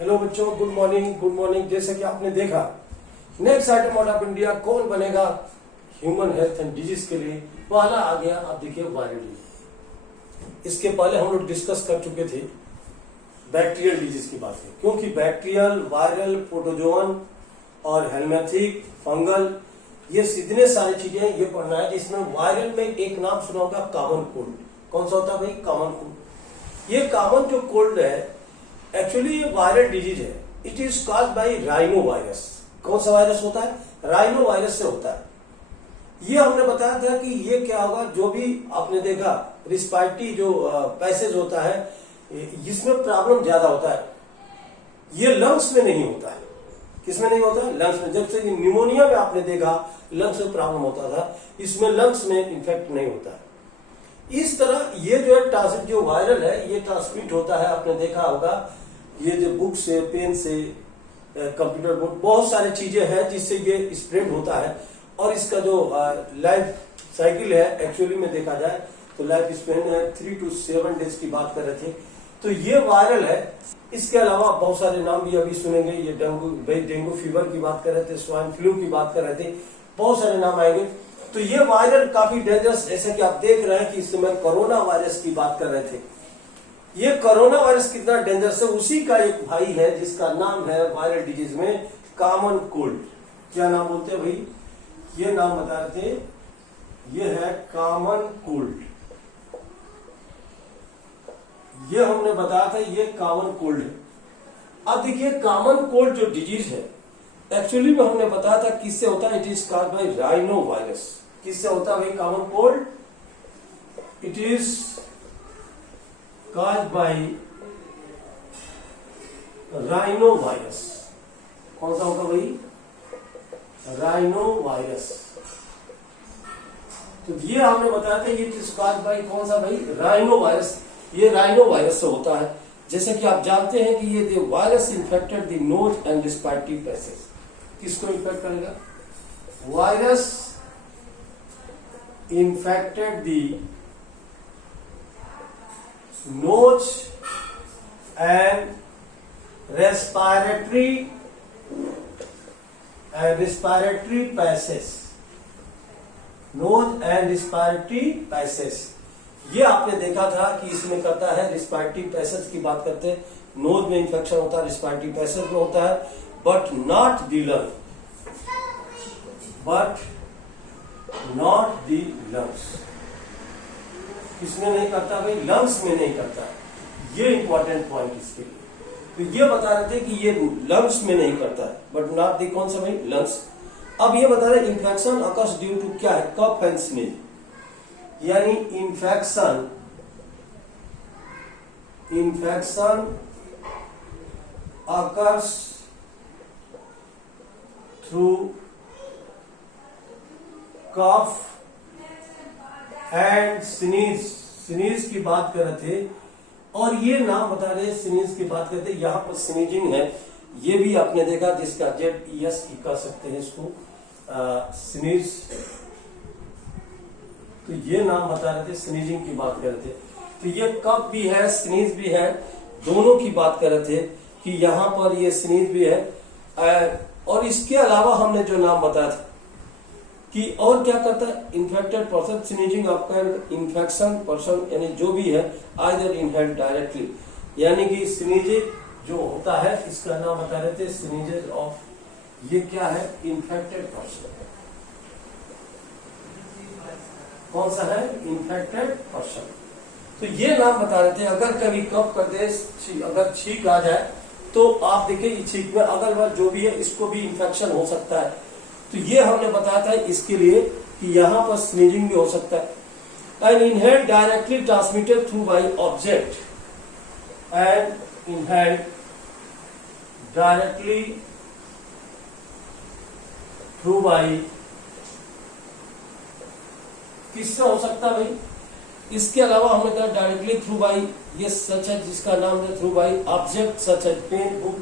Hello बच्चों, good morning. Good morning. जैसे कि आपने देखा, next item out of India कौन बनेगा ह्यूमन हेल्थ एंड डिजीज के लिए, पहला आ गया। आप देखिए वायरल डिजीज। इसके पहले हम लोग डिस्कस कर चुके थे बैक्टीरियल डिजीज की बात है, क्योंकि बैक्टीरियल, वायरल, प्रोटोजोन और हेलमेथिक, फंगल, ये इतने सारी चीजें ये पढ़ना है। जिसमें वायरल में एक नाम सुना होगा, कॉमन कोल्ड। कौन सा होता है भाई? Common cold. ये कॉमन जो कोल्ड है एक्चुअली ये वायरल डिजीज है। It is caused bye rhino virus. कौन सा वायरस होता है? राइनो वायरस से होता है। ये हमने बताया था कि ये क्या होगा, जो भी आपने देखा रिस्पायरेटरी जो पैसेज होता है, इसमें प्रॉब्लम ज्यादा होता है। ये लंग्स में नहीं होता है। किसमें नहीं होता है? लंग्स में। जब से निमोनिया में आपने देखा लंग्स में प्रॉब्लम होता था, इसमें लंग्स में इन्फेक्ट नहीं होता है। इस तरह ये जो है जो वायरल है ये ट्रांसमिट होता है। आपने देखा होगा ये जो बुक से, पेन से, कंप्यूटर बोर्ड, बहुत सारी चीजें हैं जिससे ये स्प्रेड होता है। और इसका जो लाइफ साइकिल है एक्चुअली में देखा जाए तो लाइफ स्पेन 3 to 7 डेज की बात कर रहे थे। तो ये वायरल है। इसके अलावा बहुत सारे नाम भी अभी सुनेंगे। ये डेंगू फीवर की बात कर रहे थे, स्वाइन फ्लू की बात कर रहे थे, बहुत सारे नाम आएंगे। तो ये वायरल काफी डेंजरस, जैसे कि आप देख रहे हैं कि इस समय कोरोना वायरस की बात कर रहे थे। ये कोरोना वायरस कितना डेंजरस है, उसी का एक भाई है जिसका नाम है वायरल डिजीज में कॉमन कोल्ड। क्या नाम बोलते हैं भाई? ये नाम बता रहे थे, ये है कॉमन कोल्ड। ये हमने बताया था, ये कॉमन कोल्ड है। अब देखिए कॉमन कोल्ड जो डिजीज है एक्चुअली में हमने बताया था किससे होता है। It is caused bye rhino virus. किससे होता है भाई common cold? It is caused bye rhino virus. कौन सा होगा भाई? Rhino virus. तो ये हमने बताया था, इट इज कॉज्ड बाय कौन सा भाई? Rhino virus. ये राइनो वायरस से होता है। जैसे कि आप जानते हैं कि ये virus infected the nose and respiratory passage. किसको इन्फेक्ट करेगा? Virus infected the nose and respiratory passage. Nose and respiratory passage. ये आपने देखा था कि इसमें करता है रिस्पायरेटरी पैसेज की बात करते हैं। नोज में इंफेक्शन होता है, रिस्पायरेटरी पैसेज में होता है, but not the lung, lungs. किसमें नहीं करता भाई? लंग्स में नहीं करता। ये इंपॉर्टेंट पॉइंट इसके लिए। तो ये बता रहे थे कि ये लंग्स में नहीं करता है, बट नॉट दी कौन सा भाई? लंग्स। अब ये बता रहे इन्फेक्शन अकर्स ड्यू टू क्या है? Cough and sneeze. यानी infection occurs through cough and sneeze की बात कर रहे थे। और ये नाम बता रहे स्नीज की बात करते, यहां पर स्नीजिंग है। ये भी आपने देखा जिसका ZES कह सकते हैं इसको, स्नीज। तो ये नाम बता रहे थे, स्नीजिंग की बात कर रहे थे। तो ये कफ भी है, स्नीज भी है, दोनों की बात कर रहे थे कि यहां पर ये स्नीज भी है। और इसके अलावा हमने जो नाम बताया था कि और क्या करता है? इन्फेक्टेड पर्सन, स्नीजिंग आपका इन्फेक्शन पर्सन, यानी जो भी है आइदर इनहेल्ड डायरेक्टली, यानी कि स्नीजिंग जो होता है इसका नाम बता रहे थे स्नीजेज ऑफ, ये क्या है? Infected person. कौन सा है? Infected person. तो ये नाम बता रहे थे। अगर कभी कफ कर दे, अगर छींक आ जाए तो आप देखिए छींक में अगल बगल जो भी है इसको भी इन्फेक्शन हो सकता है। तो ये हमने बताया था इसके लिए कि यहां पर स्नीजिंग भी हो सकता है। And inhaled directly transmitted through by object, and inhaled directly through by, किससे हो सकता है भाई? इसके अलावा हमने कहा डायरेक्टली थ्रू बाय, ये सच है जिसका नाम है थ्रू बाय ऑब्जेक्ट सच है pen, book,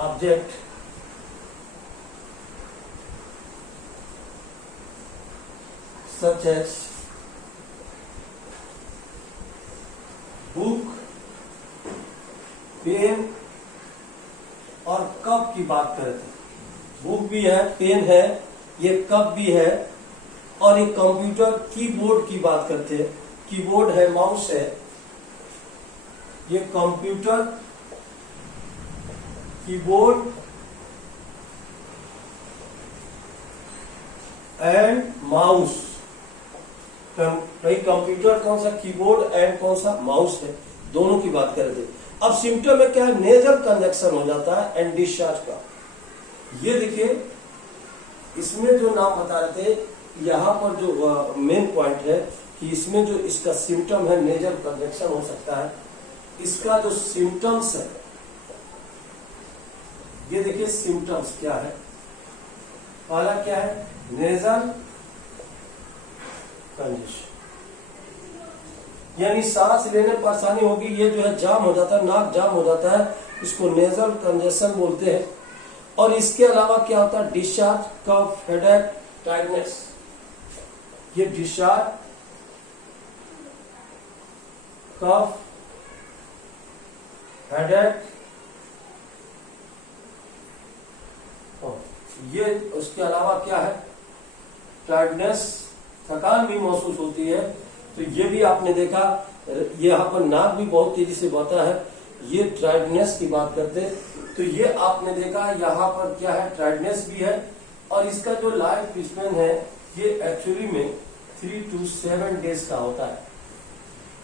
object such as book, pen और कप की बात कर रहे थे। बुक भी है, पेन है, ये कप भी है, और एक कंप्यूटर कीबोर्ड की बात करते हैं। कीबोर्ड है, माउस है, ये computer keyboard and mouse. Computer कौन सा, कीबोर्ड एंड कौन सा, माउस है, दोनों की बात कर रहे थे। अब सिम्टम में क्या है, नेजल कंजक्शन हो जाता है एंड डिस्चार्ज का। ये देखिए, इसमें जो नाम बता रहे थे, यहाँ पर जो मेन पॉइंट है कि इसमें जो इसका सिम्टम है नेजल कंजक्शन हो सकता है। इसका जो सिम्टम्स है, ये देखिए सिम्टम्स क्या है। पहला क्या है, नेजल कंजेशन, यानी सांस लेने परेशानी होगी, ये जो है जाम हो जाता है, नाक जाम हो जाता है, इसको नेजल कंजेशन बोलते हैं। और इसके अलावा क्या होता है, डिस्चार्ज, कफ, हेडेक, टायर्डनेस। ये डिस्चार्ज, कफ, हेडेक, ये उसके अलावा क्या है, टायर्डनेस, थकान भी महसूस होती है। तो ये भी आपने देखा, ये यहाँ पर नाक भी बहुत तेजी से बहता है, ये टायर्डनेस की बात करते हैं। तो ये आपने देखा यहाँ पर क्या है, टायर्डनेस भी है। और इसका जो लाइफ स्पेन है, ये एक्चुअली में 3 to 7 डेज का होता है।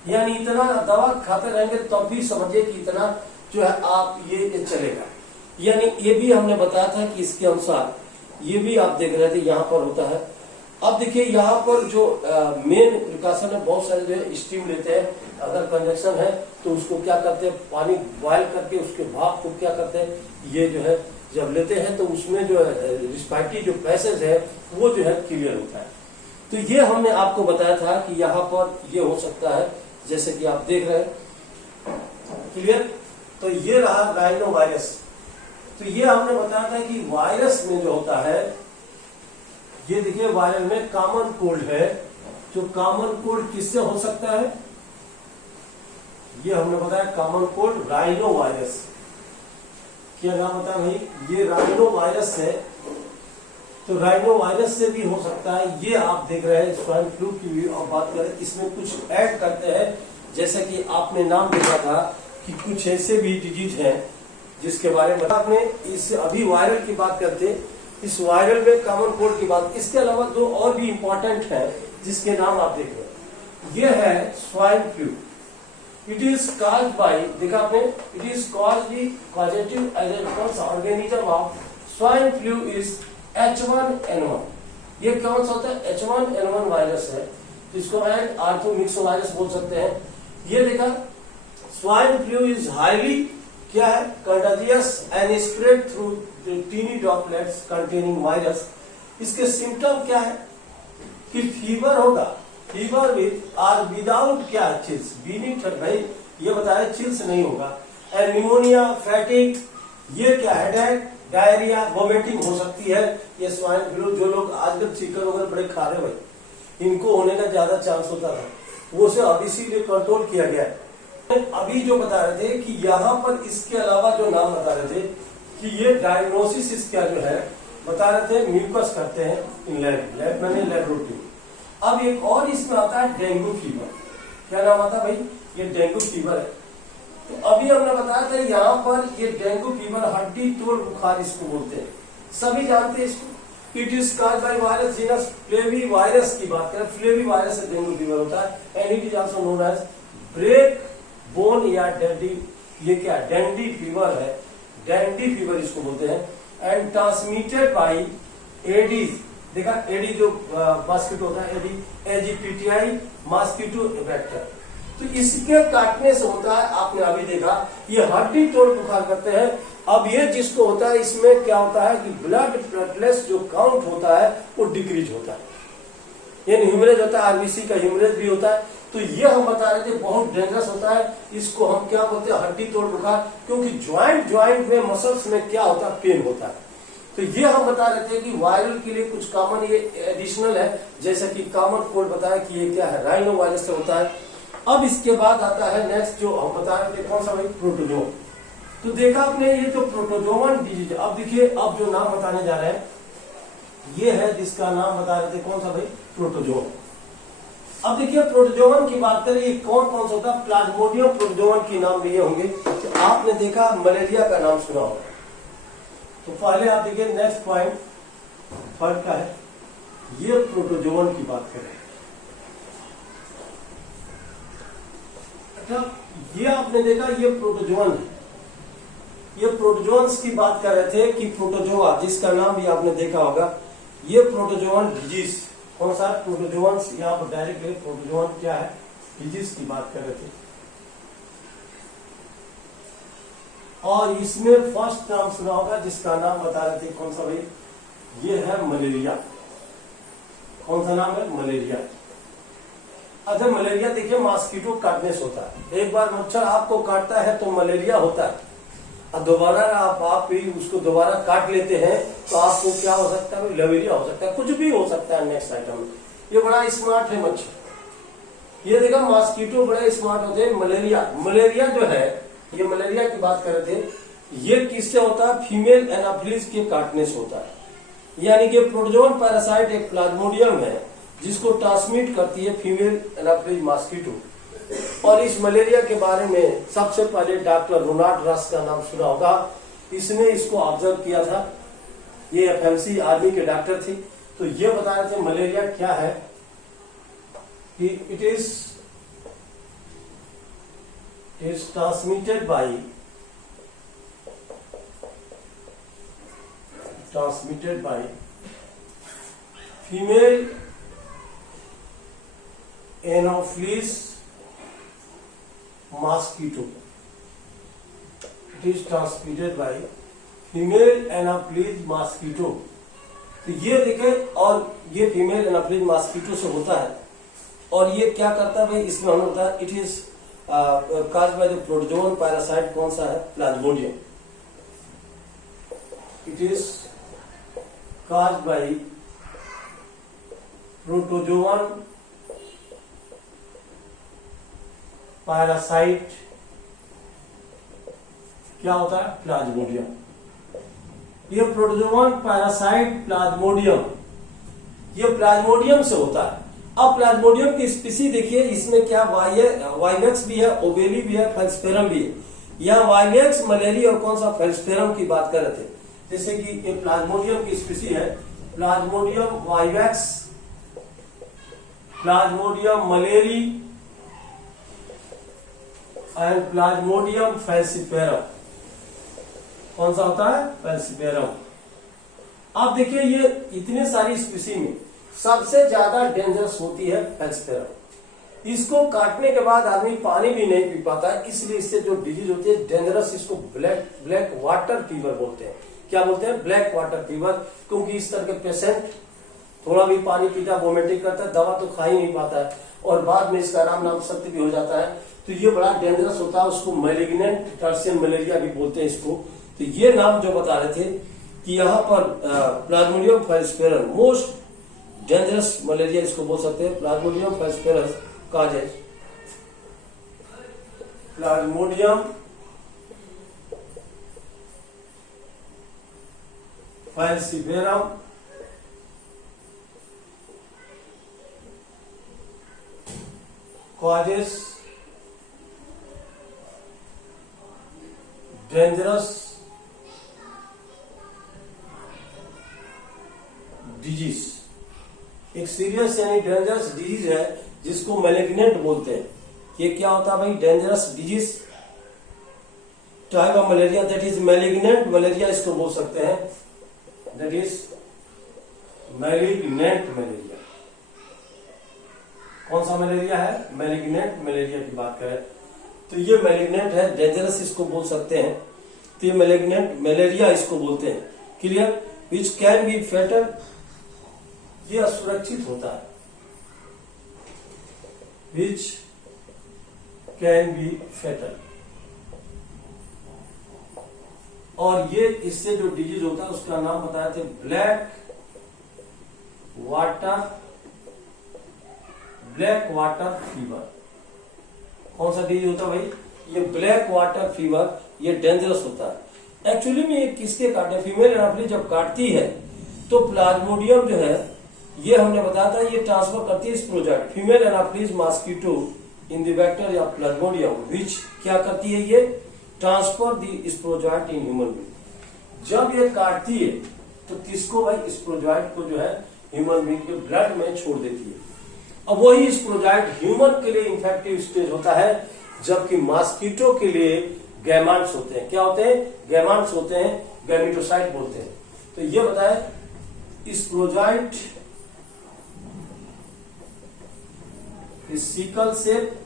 यानी इतना दवा खाते रहेंगे तब भी समझिए कि इतना जो है आप ये चलेगा। यानी ये भी हमने बताया था कि इसके अनुसार ये भी आप देख रहे थे यहाँ पर होता है। अब देखिए यहाँ पर जो मेन प्रिकॉशन है, बहुत सारे जो है स्टीम लेते हैं। अगर कंजक्शन है तो उसको क्या करते हैं, पानी बॉयल करके उसके भाप को क्या करते हैं, ये जो है जब लेते हैं तो उसमें जो है रिस्पायरेटरी जो पैसेज है वो जो है क्लियर होता है। तो ये हमने आपको बताया था कि यहाँ पर ये हो सकता है, जैसे कि आप देख रहे हैं क्लियर। तो ये रहा राइनो वायरस। तो ये हमने बताया था कि वायरस में जो होता है, ये देखिए वायरल में कॉमन कोल्ड है। जो कॉमन कोल्ड किससे हो सकता है, ये हमने बताया कॉमन कोल्ड राइनो वायरस। क्या नाम बताया भाई, ये राइनो वायरस है। तो राइनो वायरस से भी हो सकता है। ये आप देख रहे हैं स्वाइन फ्लू की भी और बात करें, इसमें कुछ ऐड करते हैं, जैसे कि आपने नाम देखा था कि कुछ ऐसे भी डिजीज हैं जिसके बारे में आपने इस अभी वायरल की बात करते, इस वायरल में कॉमन कोल्ड की बात। इसके अलावा दो और भी इंपॉर्टेंट है जिसके नाम आप देख रहे हैं। ये है swine flu. It is caused by, देखा आपने, it is caused causative as organism of swine flu is H1N1। ये कौन सा होता है, H1N1 वायरस है, तो इसको एंड आर्थो मिक्स वायरस बोल सकते हैं। ये देखा, स्वाइन फ्लू इज हाईली क्या है, contagious and spread through tiny droplets containing virus. इसके सिम्टम क्या है कि फीवर होगा, फीवर विद और विदाउट क्या, चिल्स, बीनिंग ठंड, भाई ये बताया चिल्स नहीं होगा। एंड निमोनिया, फैटिक, ये क्या, हेडेक, डायरिया, वोमिटिंग हो सकती है। ये स्वाइन फ्लू, जो लोग आजकल चिकन वगैरह बड़े खा रहे भाई, इनको होने का ज्यादा चांस होता था, वो से अब इसीलिए कंट्रोल किया गया है। अभी जो बता रहे थे कि यहाँ पर इसके अलावा जो नाम बता रहे थे कि ये डायग्नोसिस इसका जो है बता रहे थे, म्यूकस करते हैं इन लैब मैंने लेबोरेटरी। अब एक और इसमें आता है डेंगू फीवर। क्या नाम आता है भाई, ये डेंगू फीवर है। तो अभी हमने बताया था यहाँ पर ये डेंगू फीवर, हड्डी तोड़ बुखार इसको बोलते हैं, सभी जानते हैं इसको। It is caused by virus genus flavi virus की बात करें, फ्लेवी वायरस से डेंगू फीवर होता है। And it is also known as break bone या डैंडी, ये क्या डैंडी फीवर है, डैंडी फीवर इसको बोलते हैं। एंड ट्रांसमिटेड बाय एडीज, देखा एडी जो मॉस्किटो होता है, एडी एजीपीटीआई मॉस्किटो वेक्टर। तो इसके काटने से होता है, आपने अभी देखा, ये हड्डी तोड़ बुखार करते हैं। अब ये जिसको होता है, इसमें क्या होता है कि ब्लड प्लेटलेट्स जो काउंट होता है वो डिक्रीज होता है, यानी ह्यूमरेज होता है, आरबीसी का ह्यूमरेज भी होता है। तो ये हम बता रहे थे बहुत डेंजरस होता है। इसको हम क्या बोलते हैं, हड्डी तोड़ बुखार, क्योंकि ज्वाइंट में मसल्स में क्या होता है, पेन होता है। तो ये हम बता रहे थे कि वायरल के लिए कुछ कॉमन ये एडिशनल है, जैसे कि कॉमन कोल्ड बताया कि ये क्या है, राइनो वायरस से होता है। अब इसके बाद आता है नेक्स्ट जो हम बता रहे थे, कौन सा भाई, प्रोटोजोन। तो देखा आपने ये जो प्रोटोजोवन डिजीज, अब देखिए अब जो नाम बताने जा रहे हैं ये है जिसका नाम बता रहे थे कौन सा भाई, प्रोटोजोवन। अब देखिए प्रोटोजोवन की बात करें, ये कौन कौन सा होता है, प्लाज्मोडियम प्रोटोजोवन के नाम लिए होंगे। तो आपने देखा मलेरिया का नाम सुना होगा। तो पहले आप देखिए नेक्स्ट पॉइंट थर्ड का है, ये प्रोटोजोवन की बात करें। अच्छा ये आपने देखा ये प्रोटोजोवन है, ये प्रोटोजोन्स की बात कर रहे थे कि प्रोटोजोआ जिसका नाम भी आपने देखा होगा, ये प्रोटोजोवन डिजीज, कौन सा प्रोटोजोन्स, यहाँ पर डायरेक्टली प्रोटोजोवन क्या है, डिजीज की बात कर रहे थे। और इसमें फर्स्ट नाम सुना होगा जिसका नाम बता रहे थे कौन सा भाई, ये है मलेरिया। कौन सा नाम है, मलेरिया। अच्छा मलेरिया देखिए मॉस्किटो काटने से होता है, एक बार मच्छर आपको काटता है तो मलेरिया होता है, और दोबारा आप भी उसको दोबारा काट लेते हैं तो आपको क्या हो सकता है, लवेरिया हो सकता है, कुछ भी हो सकता है। नेक्स्ट आइटम में ये बड़ा स्मार्ट है मच्छर, ये देखा मॉस्किटो बड़े स्मार्ट होते हैं। मलेरिया जो है, ये मलेरिया की बात कर रहे थे, ये किससे होता है, फीमेल एनाफिलिस के काटने से होता है। यानी कि प्रोटोजोवन पैरासाइट एक प्लाज्मोडियम है जिसको ट्रांसमिट करती है फीमेल एनाफिलिस मॉस्किटो। और इस मलेरिया के बारे में सबसे पहले डॉक्टर रोनाल्ड रस का नाम सुना होगा, इसने इसको ऑब्जर्व किया था। ये एफएमसी आर्मी के डॉक्टर थे, तो ये बता रहे थे मलेरिया क्या है कि it is transmitted by female Anopheles mosquito. It is transmitted by female Anopheles mosquito. तो ये देखे, और ये फीमेल एनाफिलिस मॉस्किटो से होता है। और ये क्या करता है भाई, इसमें हम होता है it is caused by the protozoan parasite, कौन सा है, Plasmodium. It is caused by protozoan parasite, क्या होता है, प्लाज्मोडियम। ये प्रोटोजोवन पैरासाइट प्लाज्मोडियम, ये प्लाज्मोडियम से होता है। अब प्लाज्मोडियम की स्पीसी देखिए, इसमें क्या वाइवेक्स भी है, ओबेली भी है, फेल्स्पेरम भी है। यहाँ वाइवेक्स, मलेरिया और कौन सा, फेल्स्पेरम की बात कर रहे थे। जैसे कि ये प्लाज्मोडियम की स्पीसी है, Plasmodium vivax, Plasmodium malariae and Plasmodium falciparum. कौन सा होता है, फैल्सिफेरम। आप देखिए ये इतने सारी स्पीसी में सबसे ज्यादा डेंजरस होती है फैल्सिफेरम। इसको काटने के बाद आदमी पानी भी नहीं पी पाता है, इसलिए इससे जो डिजीज होती है डेंजरस, इसको ब्लैक वाटर फीवर बोलते हैं। क्या बोलते हैं, ब्लैक वाटर फीवर। क्योंकि इस तरह के पेशेंट थोड़ा भी पानी पीता, वोमिटिंग करता है, दवा तो खा ही नहीं पाता है, और बाद में इसका नाम सत्य भी हो जाता है। तो ये बड़ा डेंजरस होता है, उसको मैलिग्नेंट टर्शियन मलेरिया भी बोलते हैं इसको। तो ये नाम जो बता रहे थे कि यहाँ पर Plasmodium falciparum most dangerous malaria इसको बोल सकते हैं। Plasmodium falciparum causes, Plasmodium falciparum causes dangerous disease. एक सीरियस यानी डेंजरस डिजीज है जिसको मैलिग्नेंट बोलते हैं। ये क्या होता है भाई, dangerous disease type of malaria, that is malignant malaria इसको बोल सकते हैं, दैट इज मैलिग्नेंट मलेरिया। कौन सा मलेरिया है, मैलिग्नेंट मलेरिया की बात करें तो ये मैलिग्नेंट है, डेंजरस इसको बोल सकते हैं। तो ये मैलिग्नेंट मलेरिया इसको बोलते हैं, clear. Which can be fatal, ये असुरक्षित होता है, विच कैन बी फेटल। और ये इससे जो डिजीज होता है उसका नाम बताए थे ब्लैक वाटर फीवर। कौन सा डिजीज होता है भाई, ये ब्लैक वाटर फीवर। ये डेंजरस होता है। एक्चुअली में ये किसके काटे, फीमेल एनाफिलिस जब काटती है तो प्लाज्मोडियम जो है ये हमने बताया था ये ट्रांसफर करती है sporozoite. Female Anopheles mosquito in the vector या प्लाज्मोडियम विच क्या करती है, ये transfer the sporozoite in human being. जब ये काटती है तो किसको भाई, स्पोरोजाइट को जो है ह्यूमन बीइंग के ब्लड में छोड़ देती है। अब वही स्पोरोजाइट ह्यूमन के लिए इन्फेक्टिव स्टेज होता है, जबकि मॉस्किटो के लिए गैमांट्स होते हैं। क्या होते हैं, गैमांट्स होते हैं, गैमेटोसाइट बोलते हैं। तो ये बताए sporozoite sickle shape,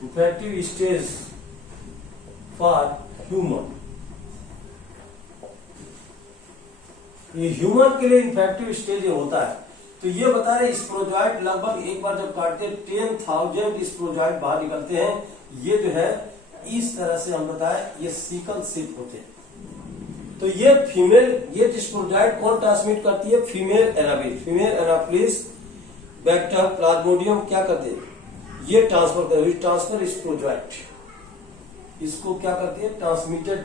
infective stage for human. ये ह्यूमन के लिए इन्फेक्टिव स्टेज होता है। तो ये बता रहे स्पोरोजाइट लगभग एक बार जब काटते हैं 10,000 स्पोरोजाइट बाहर निकलते हैं। ये जो है इस तरह से हम बताए ये सिकल सेप होते हैं। तो ये फीमेल, ये स्पोरोजाइट कौन ट्रांसमिट करती है, female Anopheles. Female Anopheles vector Plasmodium क्या करते हैं, ये ट्रांसफर करते हैं, ट्रांसफर स्पोरोजाइट इसको क्या करती है, ट्रांसमिटेड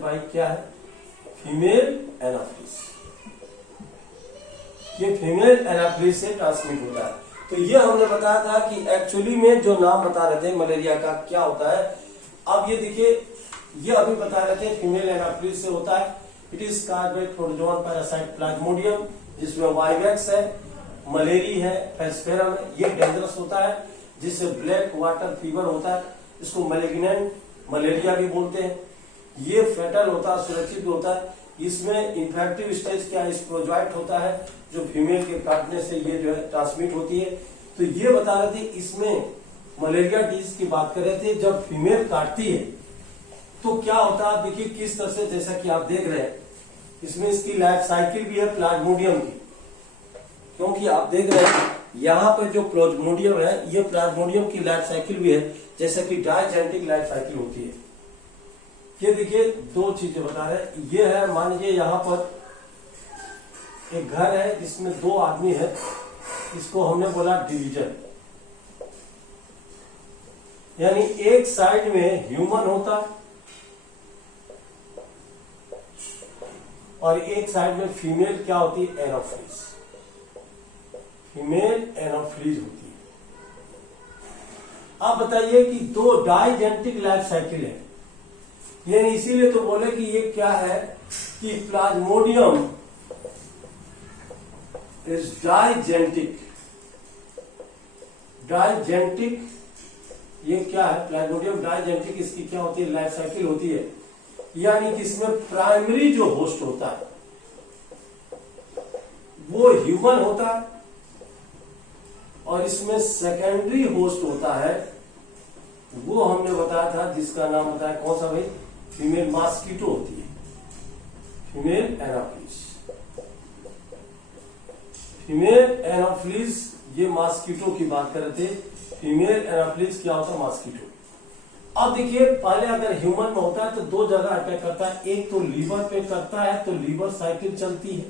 बाय क्या है, फीमेल एनाफिलिस। ये फीमेल एनाफिलिस से ट्रांसमिट होता है। तो ये हमने बताया था कि एक्चुअली में जो नाम बता रहे थे मलेरिया का क्या होता है। अब ये देखिए, ये अभी बता रहे थे फीमेल एनाफिलिस से होता है। It is caused bye protozoa parasite Plasmodium, जिसमें वाइवेक्स है, मलेरी है, फेस्फेरम है। ये डेंजरस होता है, जिससे ब्लैक वाटर फीवर होता है। इसको मैलिग्नेंट मलेरिया भी बोलते हैं। ये फेटल होता है, सुरक्षित होता है। इसमें इन्फेक्टिव स्टेज क्या, स्पोरोजाइट होता है, जो फीमेल के काटने से ये जो है ट्रांसमिट होती है। तो ये बता रहे थे, इसमें मलेरिया डिजीज की बात कर रहे थे। जब फीमेल काटती है तो क्या होता है, देखिए किस तरह से, जैसा कि आप देख रहे हैं इसमें इसकी लाइफ साइकिल भी है प्लाज्मोडियम की, क्योंकि आप देख रहे हैं यहाँ पर जो प्लाज्मोडियम है, ये प्लाज्मोडियम की लाइफ साइकिल भी है, जैसा कि डायजेनेटिक लाइफ साइकिल होती है। ये देखिए दो चीजें बता रहे हैं। ये है, मान लीजिए यहाँ पर एक घर है जिसमें 2 आदमी है, इसको हमने बोला डिवीजन, यानी एक साइड में ह्यूमन होता है और एक साइड में फीमेल क्या होती है, एनाफिलिस। फीमेल एनाफिलिस होती है। आप बताइए कि 2 डाइजेनेटिक लाइफ साइकिल है, यानी इसीलिए तो बोले कि ये क्या है कि प्लाज्मोडियम इज डाइजेनेटिक। ये क्या है, प्लाज्मोडियम डाइजेनेटिक, इसकी क्या होती है, लाइफ साइकिल होती है। यानी कि इसमें प्राइमरी जो होस्ट होता है वो ह्यूमन होता है और इसमें सेकेंडरी होस्ट होता है, वो हमने बताया था, जिसका नाम बताया कौन सा भाई, फीमेल मॉस्किटो होती है, फीमेल एनाफिलिस। फीमेल एनाफिलिस, ये मॉस्किटो की बात कर रहे थे। फीमेल एनाफिलिस क्या होता है, मॉस्किटो। अब देखिए, पहले अगर ह्यूमन में होता है तो 2 जगह अटैक करता है। एक तो लीवर पे करता है, तो लीवर साइकिल चलती है।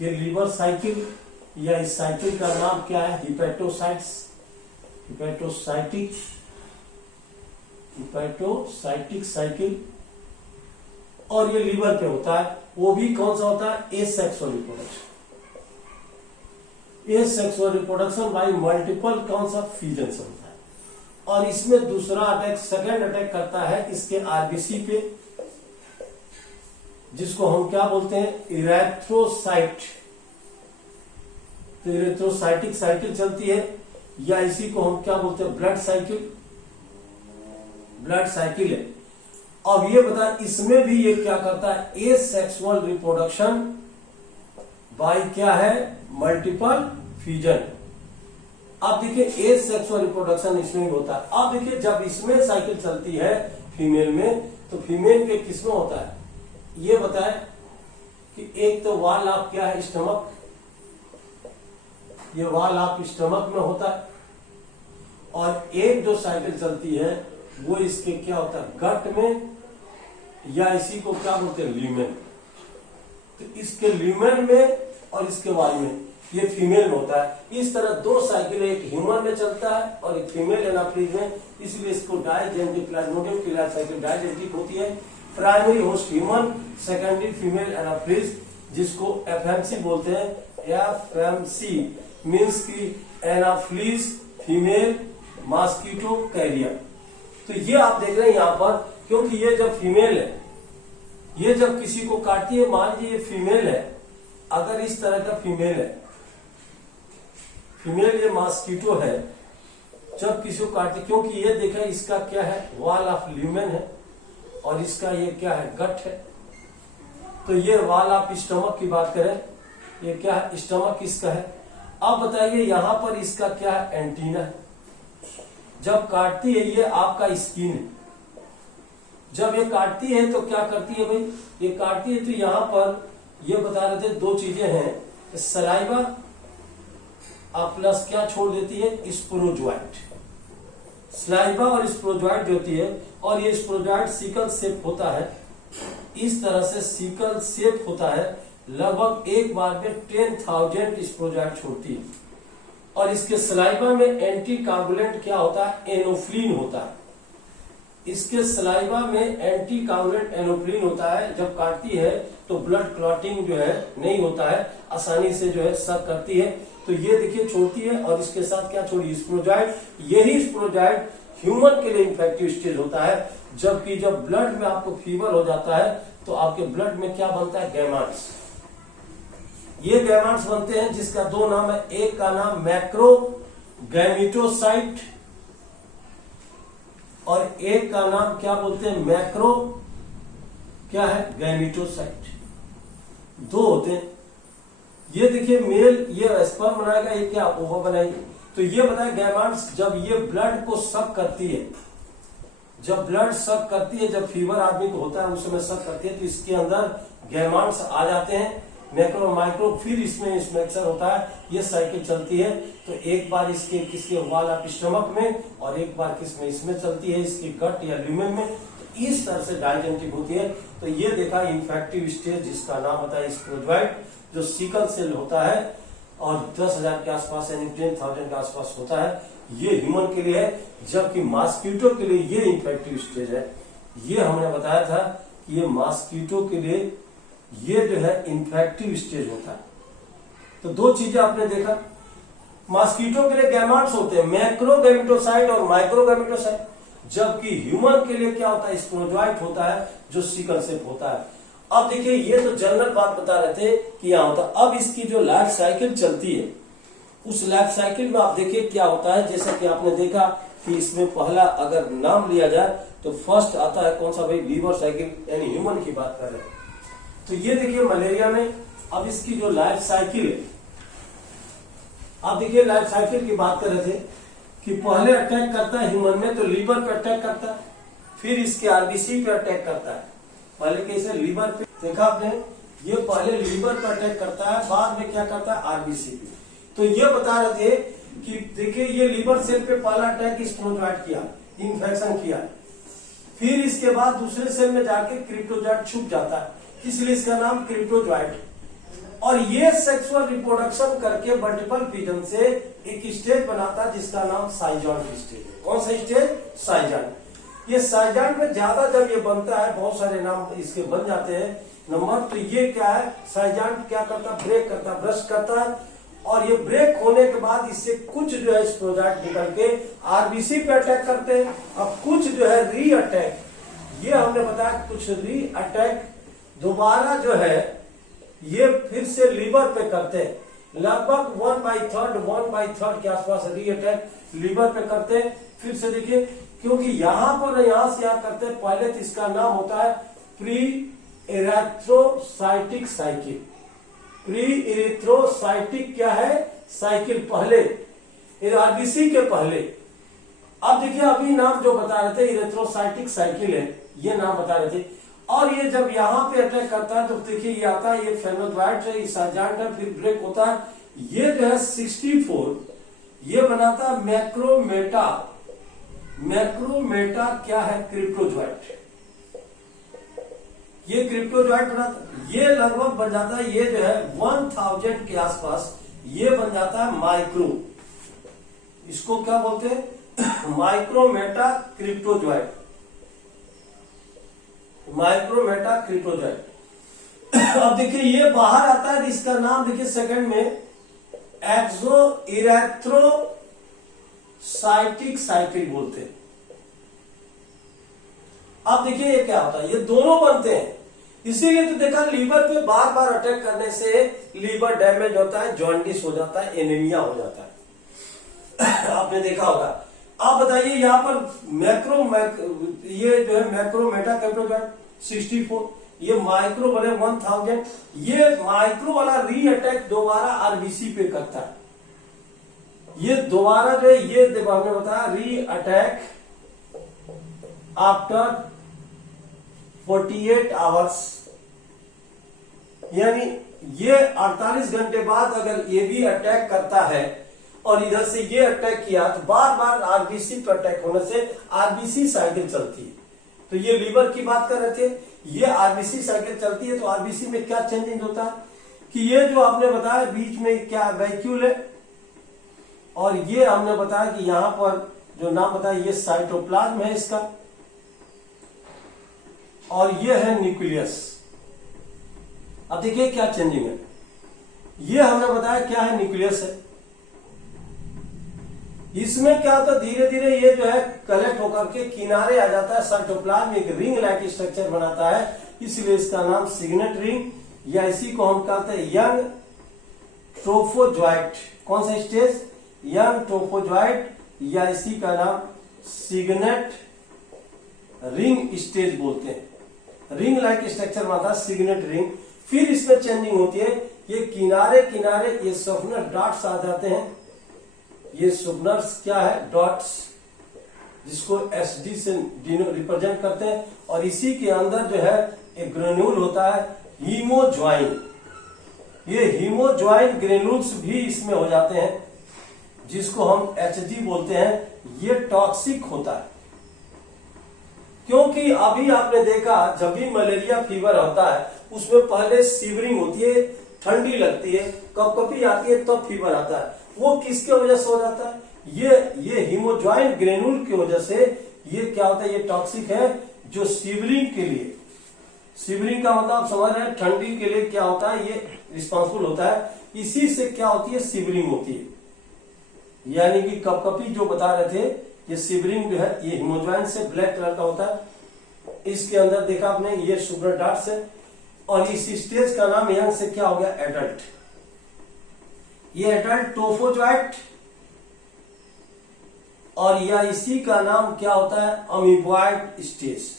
ये लीवर साइकिल या इस साइकिल का नाम क्या है, हिपैटोसाइटिक साइकिल। और ये लीवर पे होता है। वो भी कौन सा होता है, asexual reproduction. Asexual reproduction by multiple कौन सा, फ्यूजन से होता है। और इसमें दूसरा अटैक, सेकेंड अटैक करता है इसके आरबीसी पे, जिसको हम क्या बोलते हैं, इरेथ्रोसाइट। तो इरेथ्रोसाइटिक साइकिल चलती है, या इसी को हम क्या बोलते हैं, ब्लड साइकिल है। अब ये बता, इसमें भी ये क्या करता है, एसेक्सुअल रिप्रोडक्शन बाय क्या है, मल्टीपल फ्यूजन। अब देखिए एसेक्सुअल रिप्रोडक्शन इसमें भी होता है। अब देखिए, जब इसमें साइकिल चलती है फीमेल में, तो फीमेल के किसमें होता है, ये बताए कि एक तो वाल ऑफ क्या है, स्टमक। ये वाल ऑफ स्टमक में होता है। और एक जो साइकिल चलती है वो इसके क्या होता है, गट में या इसी को क्या बोलते हैं, ल्यूमेन। तो इसके ल्यूमेन में और इसके वाल में, ये फीमेल में होता है। इस तरह दो साइकिल, एक ह्यूमन में चलता है और एक फीमेल एनाफ्रीज में, इसलिए इसको डाइजेनेटिक प्लाज्मोडियम की लाइफ साइकिल डाइजेनेटिक होती है। Primary host human, secondary female anopheles, जिसको एफएमसी बोलते हैं। एफएमसी मीन्स की एनाफ्रीज फीमेल मॉस्किटो कैरियर। तो ये आप देख रहे हैं यहाँ पर, क्योंकि ये जब फीमेल है, ये जब किसी को काटती है, मान लीजिए ये फीमेल है, अगर इस तरह का फीमेल है, फीमेल ये मॉस्किटो है, जब किसी को काटती, क्योंकि ये देखा इसका क्या है, वॉल ऑफ ल्यूमेन है और इसका ये क्या है, गट है। तो ये वॉल ऑफ स्टमक की बात करें, ये क्या है, स्टमक इसका है। अब बताइए यहां पर इसका क्या है, एंटीना है। जब काटती है ये आपका स्किन है, जब ये काटती है तो क्या करती है भाई, ये काटती है तो यहां पर ये बता रहे थे दो चीजें हैं, सलाइवा और प्लस क्या छोड़ देती है, स्पोरोजोइट। सलाइवा और स्पोरोजोइट जो होती है, और ये स्पोरोजोइट सिकल शेप होता है, इस तरह से सिकल शेप होता है। लगभग एक बार में 10,000 स्पोरोजोइट छोड़ती है। और इसके सलाइवा में एंटी कागुलेंट क्या होता है, एनोफ्लिन होता है। इसके सलाइवा में एंटी कागुलेंट एनोफ्लिन होता है। जब काटती है तो ब्लड क्लॉटिंग जो है नहीं होता है, आसानी से जो है सक करती है। तो ये देखिए छोड़ती है, और इसके साथ क्या छोड़ी, स्पोरोजोइट। यही स्पोरोजोइट ह्यूमन के लिए इन्फेक्टिव स्टेज होता है। जबकि जब ब्लड में आपको फीवर हो जाता है तो आपके ब्लड में क्या बनता है, गैमाट्स। ये गैमाट्स बनते हैं, जिसका दो नाम है, एक का नाम मैक्रो गैमिटोसाइट और एक का नाम क्या बोलते हैं, मैक्रो क्या है, गैमिटोसाइट। दो होते हैं। ये देखिए मेल ये स्पर्म बनाएगा, ये क्या ओवा बनाएगी। तो ये बताए गैमाट्स जब ये ब्लड को सक करती है, जब ब्लड सक करती है, जब फीवर आदमी को होता है उस समय सक करती है, तो इसके अंदर गैमाट्स आ जाते हैं, मैक्रो माइक्रो। फिर इसमें इंस्पेक्शन होता है, ये साइकिल चलती है। तो एक बार इसके किसके वॉल ऑफ स्टमक में और एक बार किसमें, इसमें चलती है, इसके गट या ल्यूमेन में। तो इस तरह से डाइजेनेटिक होती है। तो ये देखा इन्फेक्टिव स्टेज, जिसका नाम होता है स्पोरोजोइट, जो सिकल सेल होता है और 10,000 के आसपास यानी 10,000 के आसपास होता है। ये ह्यूमन के लिए है, जबकि मॉस्किटो के लिए ये इन्फेक्टिव स्टेज है। ये हमने बताया था कि ये मॉस्किटो के लिए ये जो है इन्फेक्टिव स्टेज होता है। तो दो चीजें आपने देखा, मॉस्किटो के लिए गैमाट्स होते हैं, मैक्रो गैमिटोसाइट और माइक्रो गैमिटोसाइट। जबकि ह्यूमन के लिए क्या होता है, स्पोरोजोइट होता है, जो सिकल शेप होता है। अब देखिए ये तो जनरल बात बता रहे थे कि यहां होता है। अब इसकी जो लाइफ साइकिल चलती है, उस लाइफ साइकिल में आप देखिए क्या होता है। जैसा कि आपने देखा कि इसमें पहला अगर नाम लिया जाए तो फर्स्ट आता है कौन सा भाई, लीवर साइकिल, यानी ह्यूमन की बात कर रहे हैं। तो ये देखिए मलेरिया में अब इसकी जो लाइफ साइकिल है, आप देखिए लाइफ साइकिल की बात कर रहे थे कि पहले अटैक करता है ह्यूमन में, तो लीवर पे अटैक करता है, फिर इसके आरबीसी पे अटैक करता है। पहले कैसे, लीवर पे देखा आपने, ये पहले लीवर पे अटैक करता है, बाद में क्या करता है, आरबीसी पे। तो ये बता रहे थे कि देखिए ये लीवर सेल पे पहला अटैक स्पोरोजोइट किया, इन्फेक्शन किया, फिर इसके बाद दूसरे सेल में जाके क्रिप्टोजोइट छुप जाता है, इसलिए इसका नाम क्रिप्टोजोइट। और ये सेक्सुअल रिप्रोडक्शन करके मल्टीपल फिजन से एक स्टेज बनाता है, जिसका नाम साइजान स्टेज है। कौन सा स्टेज, साइजान। ये साइजान में ज्यादा जब ये बनता है, बहुत सारे नाम इसके बन जाते हैं नंबर। तो ये क्या है, साइजान क्या करता है, ब्रेक करता है, ब्रश करता है, और ये ब्रेक होने के बाद इससे कुछ जो है स्पोरोजोइट निकल के आरबीसी पे अटैक करते हैं, और कुछ जो है री अटैक, ये हमने बताया कुछ री अटैक दोबारा जो है ये फिर से लीवर पे करते हैं। लगभग 1/3 के आसपास री अटैक लीवर पे करते हैं। फिर से देखिए, क्योंकि यहां पर यहां से आप करते हैं, पहले तो इसका नाम होता है pre erythrocytic cycle. Pre erythrocytic क्या है, साइकिल, पहले आरबीसी के पहले। अब देखिए अभी नाम जो बता रहे थे इरेथ्रोसाइटिक साइकिल है, ये नाम बता रहे थे। और ये जब यहां पे अटैक करता है तो देखिए ये आता है, ये फेनोजोइट है, साइजान है, फिर ब्रेक होता है। ये जो है 64 ये बनाता है मैक्रोमेटा। मैक्रोमेटा क्या है, क्रिप्टोजोइट। ये क्रिप्टोजॉइट बनाता है, ये लगभग बन जाता है, ये जो है 1000 के आसपास ये बन जाता है माइक्रो। इसको क्या बोलते हैं? माइक्रोमेटा क्रिप्टोजॉइट, माइक्रोमेटा क्रिप्टोजॉइट। अब देखिए ये बाहर आता है, इसका नाम देखिए सेकंड में एक्सो इरेथ्रोसाइटिक साइकिल बोलते हैं। अब देखिए ये क्या होता है, ये दोनों बनते हैं, इसीलिए तो देखा लीवर पे बार बार अटैक करने से लीवर डैमेज होता है, जॉन्डिस हो जाता है, एनीमिया हो जाता है। आपने देखा होगा। आप बताइए यहाँ पर ये जो है मैक्रोमेटा क्रिप्टोजॉइट 64, ये माइक्रो बने 1000, ये माइक्रो वाला री अटैक दोबारा आरबीसी पे करता है। ये दोबारा जो है ये देखो हमने बताया री अटैक आफ्टर 48 आवर्स, यानी ये 48 घंटे बाद अगर ये भी अटैक करता है और इधर से ये अटैक किया तो बार बार आरबीसी पर अटैक होने से आरबीसी साइकिल चलती है। तो ये लीवर की बात कर रहे थे, ये आरबीसी साइकिल चलती है। तो आरबीसी में क्या चेंजिंग होता है कि ये जो आपने बताया बीच में क्या वैक्यूल है, और ये हमने बताया कि यहां पर जो नाम बताया ये साइटोप्लाज्म है इसका, और ये है न्यूक्लियस। अब देखिए क्या चेंजिंग है, ये हमने बताया क्या है, न्यूक्लियस है। इसमें क्या होता है, धीरे धीरे ये जो है कलेक्ट होकर के किनारे आ जाता है, साइटोप्लाज्म एक रिंग लाइक स्ट्रक्चर बनाता है, इसलिए इसका नाम सिग्नेट रिंग, या इसी को हम कहते हैं यंग ट्रोफोजॉइट। कौन सा स्टेज? यंग ट्रोफोजॉइट, या इसी का नाम सिग्नेट रिंग स्टेज बोलते हैं। रिंग लाइक स्ट्रक्चर बनाता है सिग्नेट रिंग। फिर इसमें चेंजिंग होती है, ये किनारे किनारे ये सफनर डॉट्स आ जाते हैं। ये सुबनर्स क्या है? डॉट्स, जिसको एसडी से रिप्रेजेंट करते हैं, और इसी के अंदर जो है एक ग्रेन्यूल होता है हीमोज्वाइन। ये हीमोज्वाइन ग्रेन्यूल्स भी इसमें हो जाते हैं, जिसको हम एचजी बोलते हैं। ये टॉक्सिक होता है, क्योंकि अभी आपने देखा जब भी मलेरिया फीवर होता है उसमें पहले शिवरिंग होती है, ठंडी लगती है, कपकपी आती है, तब फीवर आता है। वो किसके वजह से हो जाता है? ये हीमोज्वाइन ग्रेन्यूल की वजह से। ये क्या होता है? ये टॉक्सिक है, जो शिवरिंग के लिए, शिवरिंग का मतलब आप समझ रहे हैं, ठंडी के लिए क्या होता है, ये रिस्पॉन्सिबल होता है। इसी से क्या होती है? शिवरिंग होती है, यानी कि कपकपी जो बता रहे थे, ये शिवरिंग जो है ये हीमोज्वाइन से ब्लैक कलर का होता है। इसके अंदर देखा आपने ये सुगर डॉट्स है, और इस स्टेज का नाम यंग से क्या हो गया? एडल्ट। ये एडल्ट ट्रोफोजॉइट, और या इसी का नाम क्या होता है? Amoeboid stage.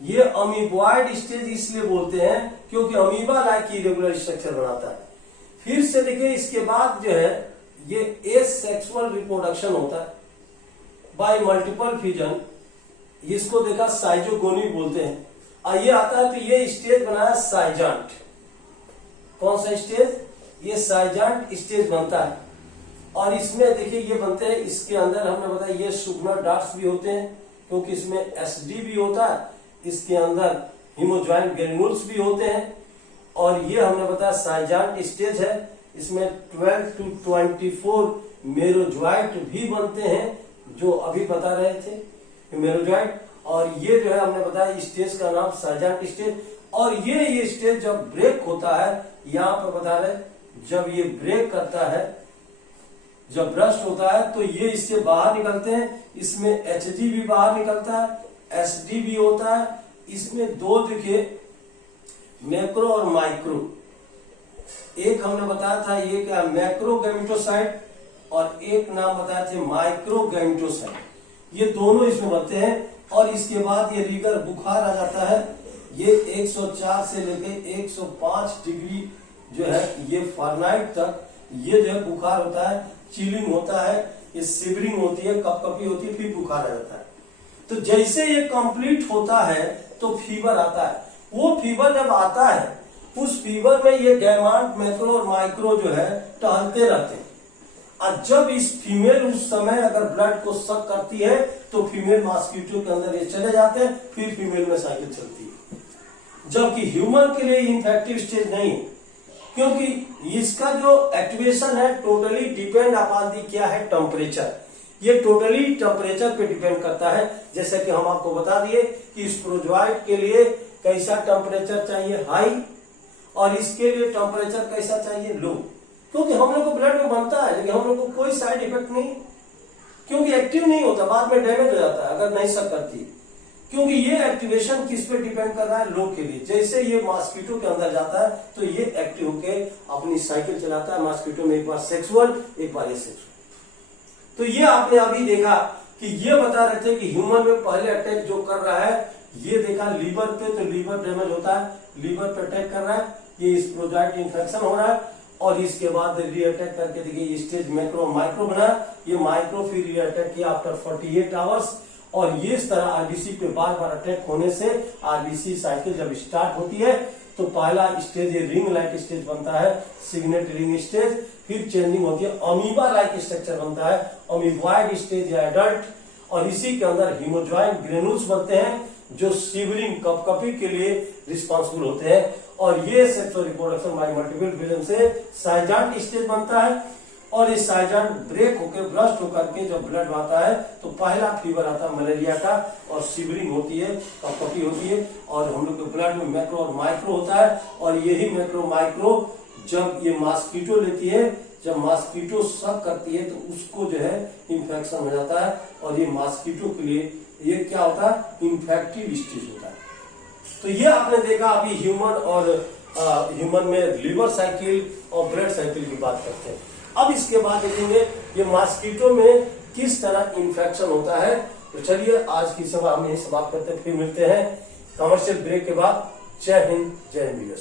ये अमीबॉइड स्टेज इसलिए बोलते हैं क्योंकि अमीबा लाइक इरेगुलर स्ट्रक्चर बनाता है। फिर से देखिए इसके बाद जो है ये एसेक्सुअल रिप्रोडक्शन होता है बाय मल्टीपल फ्यूजन, इसको देखा साइजोगोनी बोलते हैं। और ये आता है तो ये स्टेज बनाया साइजांट। कौन सा स्टेज? ये साइजांट स्टेज बनता है, और इसमें देखिए ये बनते हैं, इसके अंदर हमने बताया ये सुगनर डॉट्स भी होते हैं, क्योंकि इसमें एसडी भी होता है, इसके अंदर हीमोज्वाइन ग्रेन्यूल्स भी होते हैं, और ये हमने बताया साइजांट स्टेज है। इसमें 12 to 24 मेरोजॉइट भी बनते हैं, जो अभी बता रहे थे मेरोजॉइट। और ये जो है हमने बताया स्टेज का नाम साइजांट स्टेज। और ये स्टेज जब ब्रेक होता है, यहाँ पर बता रहे, जब ये ब्रेक करता है, जब ब्रस्ट होता है, तो ये इससे बाहर निकलते हैं। इसमें एचजी भी बाहर निकलता है, एसडी भी होता है। इसमें दो देखिए मैक्रो और माइक्रो, एक हमने बताया था ये क्या मैक्रो गैमेटोसाइट, और एक नाम बताए थे माइक्रो गैमेटोसाइट। ये दोनों इसमें बनते हैं, और इसके बाद ये रीगर बुखार आ जाता है। ये 104 से लेके 105 डिग्री जो है ये फारेनहाइट तक ये जो है बुखार होता है, चिलिंग होता है, ये शिवरिंग होती है, कपकपी होती है, फिर बुखार आ जाता है। तो जैसे ये कंप्लीट होता है तो फीवर आता है। वो फीवर जब आता है, उस फीवर में ये गैमांट, मैक्रो और माइक्रो जो है टहलते रहते हैं। और जब इस फीमेल उस समय अगर ब्लड को सक करती है तो फीमेल मॉस्किटो के अंदर ये चले जाते हैं, फिर फीमेल में साइकिल चलती है। जबकि ह्यूमन के लिए इन्फेक्टिव स्टेज नहीं है, क्योंकि इसका जो एक्टिवेशन है टोटली डिपेंड अपॉन दी क्या है, टेम्परेचर। ये टोटली टेम्परेचर पे डिपेंड करता है। जैसे कि हम आपको बता दिए कि स्पोरोजोइट के लिए कैसा टेम्परेचर चाहिए, हाई, और इसके लिए टेम्परेचर कैसा चाहिए, लो। क्योंकि हम लोग को ब्लड में बनता है लेकिन हम लोग को कोई साइड इफेक्ट नहीं, क्योंकि एक्टिव नहीं होता, बाद में डैमेज हो जाता है अगर नहीं शक करती। क्योंकि ये एक्टिवेशन किस पे डिपेंड कर रहा है, लो के लिए। जैसे ये मॉस्किटो के अंदर जाता है तो ये एक्टिव होके अपनी साइकिल चलाता है। मॉस्किटो में एक बार सेक्सुअल, एक बार एसेक्सुअल। तो ये आपने अभी देखा कि ये बता रहे थे कि ह्यूमन में पहले अटैक जो कर रहा है, ये देखा लीवर पे, तो लीवर डैमेज होता है, लीवर पे अटैक कर रहा है, ये स्पोरोजोइट इन्फेक्शन हो रहा है, और इसके बाद री अटैक करके देखिए स्टेज मैक्रो माइक्रो बना, ये माइक्रो फिर री अटैक किया आफ्टर 48 आवर्स। और ये इस तरह आरबीसी पे बार बार अटैक होने से आरबीसी साइकिल जब स्टार्ट होती है तो पहला स्टेज ये रिंग लाइक स्टेज बनता है, सिग्नेट रिंग स्टेज, फिर चेंजिंग होती है, अमीबा लाइक स्ट्रक्चर बनता है, अमीबॉइड स्टेज या एडल्ट, और इसी के अंदर हीमोजॉइन ग्रेनुल्स बनते हैं जो शिवरिंग कपकपी के लिए रिस्पॉन्सिबल होते हैं। और ये sexual reproduction by multiple fission से साइजांट स्टेज बनता है, और इस साइजांट ब्रेक होकर ब्रस्ट होकर के जब ब्लड आता है तो पहला फीवर आता है मलेरिया का, और शिवरिंग होती है, कपकपी होती है, और हम लोग के ब्लड में मैक्रो और माइक्रो होता है। और यही मैक्रो माइक्रो जब ये मॉस्किटो लेती है, जब मॉस्किटो सक करती है तो उसको जो है इन्फेक्शन हो जाता है, और ये मॉस्किटो के लिए ये क्या होता है, इन्फेक्टिव स्टेज होता है। तो ये आपने देखा अभी ह्यूमन में लिवर साइकिल और ब्लड साइकिल की बात करते हैं। अब इसके बाद देखेंगे ये मॉस्किटो में किस तरह इन्फेक्शन होता है। तो चलिए आज की सभा हम यही समाप्त करते हैं, फिर मिलते हैं कमर्शियल ब्रेक के बाद। जय हिंद, जय हिंद।